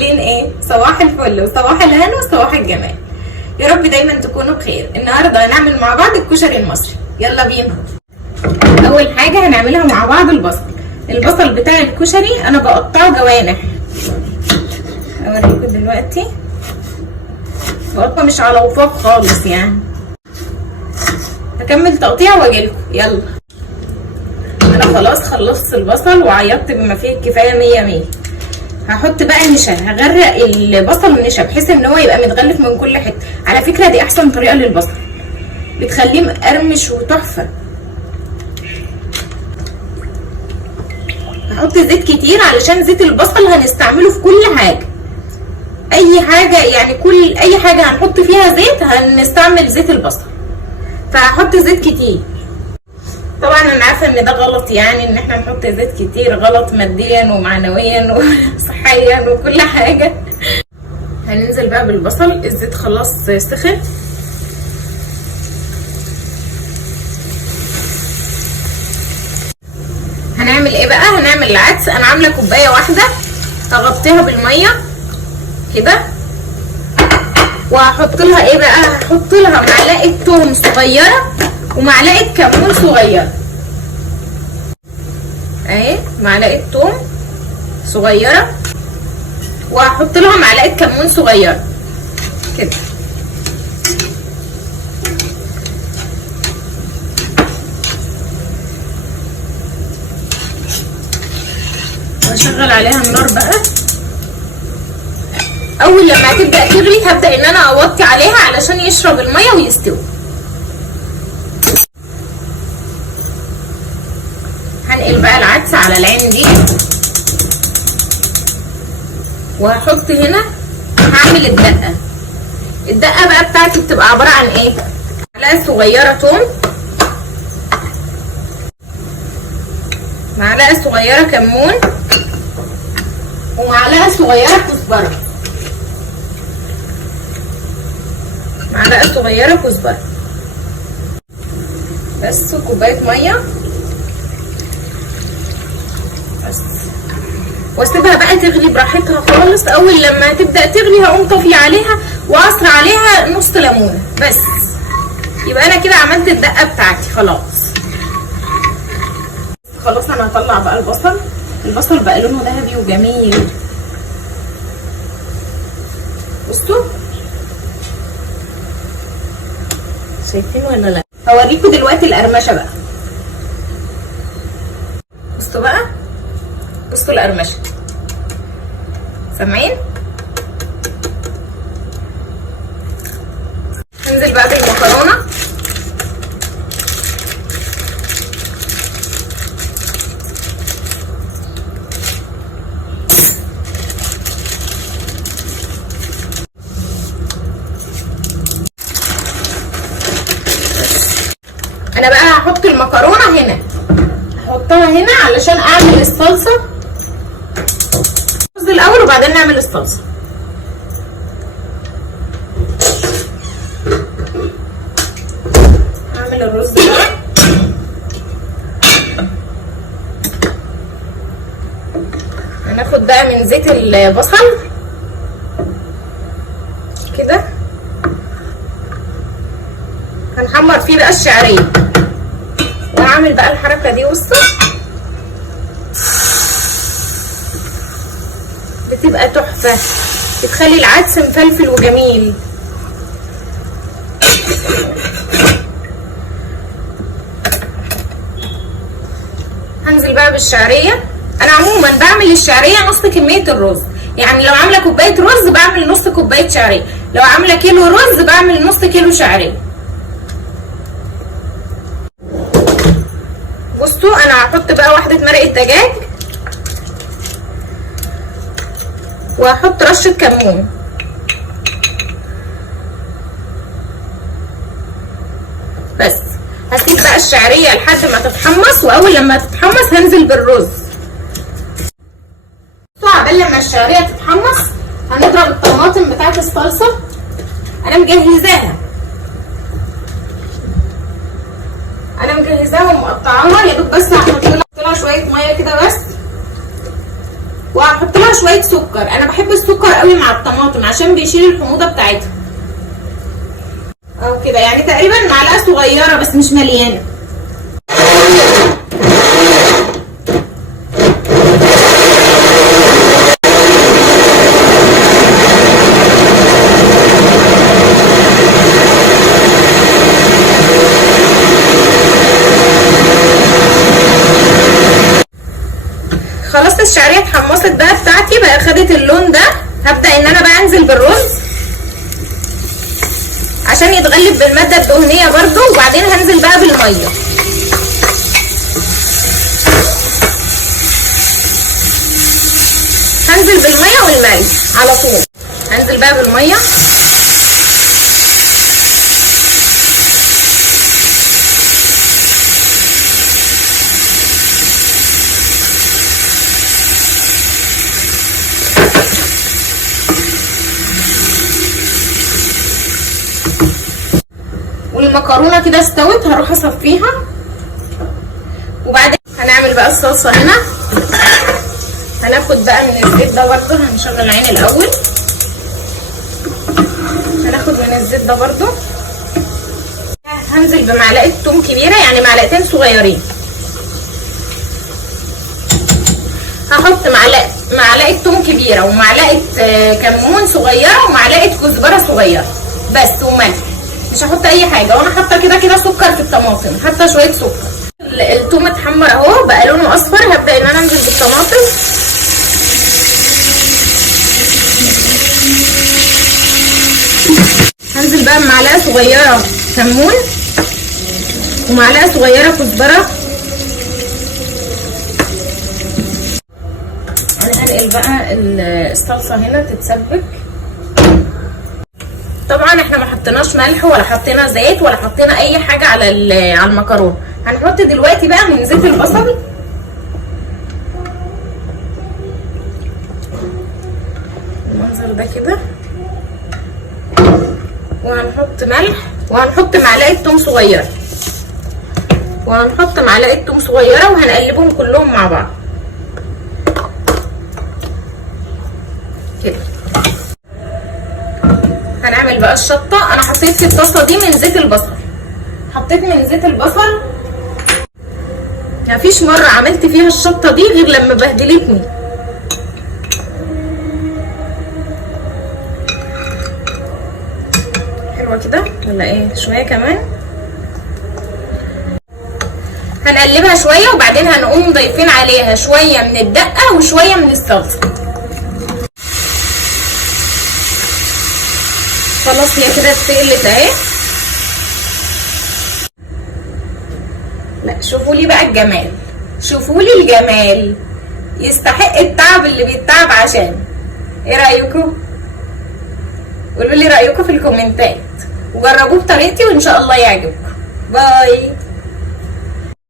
عاملين ايه؟ صباح الفل وصباح الهنا وصباح الجمال. يا رب دايما تكونوا بخير. النهارده هنعمل مع بعض الكشري المصري. يلا بينا. اول حاجه هنعملها مع بعض البصل بتاع الكشري انا بقطعه جوانح. اوريكم دلوقتي بقطعه مش على وفاق خالص يعني. هكمل تقطيع واجيلكم. يلا. انا خلاص خلصت البصل وعيطت بما فيه الكفايه 100. هحط بقى النشا، هغرق البصل النشا بحيث ان هو يبقى متغلف من كل حته. على فكره دي احسن طريقه للبصل، بتخليه مقرمش وتحفه. هحط زيت كتير علشان زيت البصل هنستعمله في كل حاجه. اي حاجه يعني اي حاجه هنحط فيها زيت هنستعمل زيت البصل، فهحط زيت كتير. طبعا انا عارفه ان ده غلط، يعني ان احنا نحط زيت كتير غلط ماديا ومعنويا وصحيا وكل حاجه. هننزل بقى بالبصل. الزيت خلاص سخن. هنعمل ايه بقى؟ هنعمل العدس. انا عامله كوبايه واحده، هغطيها بالميه كده، وهحط لها ايه بقى؟ هحط لها معلقه توم صغيره ومعلقه كمون صغيره اهي، معلقه توم صغيره وهحط لها معلقه كمون صغيره كده. واشغل عليها النار بقى. اول لما هتبدا تغلي هبدا ان انا اوطي عليها علشان يشرب الميه ويستوي. هنقل بقى العدس على العين دي، وهحط هنا هعمل الدقه بقى بتاعتي بتبقى عباره عن ايه؟ معلقه صغيره توم، معلقه صغيره كمون، ومعلقه صغيره كزبره، معلقه صغيره كزبره بس، وكوبايه ميه بس. واسيبها بقى تغلي براحتها خالص. اول لما تبدا تغلي هقوم طافيه عليها واعصر عليها نص ليمونه بس. يبقى انا كده عملت الدقه بتاعتي خلاص انا هطلع بقى البصل بقى لونه ذهبي وجميل. بصوا شايفين ولا لا؟ هوريكم دلوقتي القرمشه بقى. بصوا بقى، بصوا القرمشه، سامعين؟ هنزل بقى بالمكرونه. انا بقى هحط المكرونه هنا، هحطها هنا علشان اعمل الصلصه. الرز الاول وبعدين نعمل الصلصه. هعمل الرز بقى. هناخد بقى من زيت البصل كده، هنحمر فيه بقى الشعريه، وهعمل بقى الحركه دي. بصوا بتبقى تحفه، بتخلي العدس مفلفل وجميل. هنزل بقى بالشعريه. انا عموما بعمل الشعريه نص كميه الرز، يعني لو عامله كوبايه رز بعمل نص كوبايه شعريه، لو عامله كيلو رز بعمل نص كيلو شعريه. بصوا انا هحط بقى واحده مرقه دجاج، وهحط رشه كمون بس. هسيب بقى الشعريه لحد ما تتحمص، واول لما تتحمص هنزل بالرز. بصوا عبال لما الشعريه تتحمص هنضرب الطماطم بتاعت الصلصه. انا مجهزاها ومقطعاها يا دوب، بس هحط لها شويه ميه كده بس، وهحط لها لها شويه سكر. انا بحب السكر قوي مع الطماطم عشان بيشيل الحموضه بتاعتها. او كده يعني تقريبا معلقه صغيره بس مش مليانه. خلاص الشعريه اتحمصت بقى بتاعتي، بقى خدت اللون ده. هبدا ان انا بقى انزل بالرز عشان يتغلب بالماده الدهنيه برضو، وبعدين هنزل بقى بالميه. هنزل بالميه والملح على طول. هنزل بقى بالميه والمكرونه كده استوت. هروح اصفيها وبعدين هنعمل بقى الصلصه هنا. هناخد بقى من الزيت ده برضه، هنشغل العين الاول. هناخد من الزيت ده برضه. هنزل بمعلقه توم كبيره، يعني معلقتين صغيرين. هحط معلقه توم كبيره ومعلقه كمون صغيره ومعلقه كزبره صغيره بس، وملح. مش هحط اي حاجه، وانا حاطه كده كده سكر في الطماطم، حاطه شويه سكر. الثوم اتحمر اهو بقى لونه اصفر. هبدا ان انا انزل بالطماطم. هنزل بقى بمعلقه صغيره كمون ومعلقه صغيره كزبره. هنقل بقى الصلصه هنا تتسبك. طبعا احنا ما حطيناش ملح ولا حطينا زيت ولا حطينا اي حاجه على المكرونه. هنحط دلوقتي بقى من زيت البصل. المنظر ده كده. وهنحط ملح وهنحط معلقه توم صغيره وهنقلبهم كلهم مع بعض كده. هنعمل بقى الشطه. انا حطيت في الطاسه دي من زيت البصل. مفيش مره عملت فيها الشطه دي غير لما بهدلتني. حلوه كده ولا ايه؟ شويه كمان. هنقلبها شويه وبعدين هنقوم ضايفين عليها شويه من الدقه وشويه من الصلصه. خلاص هي كده اتقلت اهي. لا شوفوا لي بقى الجمال، شوفوا لي الجمال. يستحق التعب اللي بيتعب عشان. ايه رايكم؟ قولوا لي رايكم في الكومنتات وجربوه بطريقتي وان شاء الله يعجبكم. باي.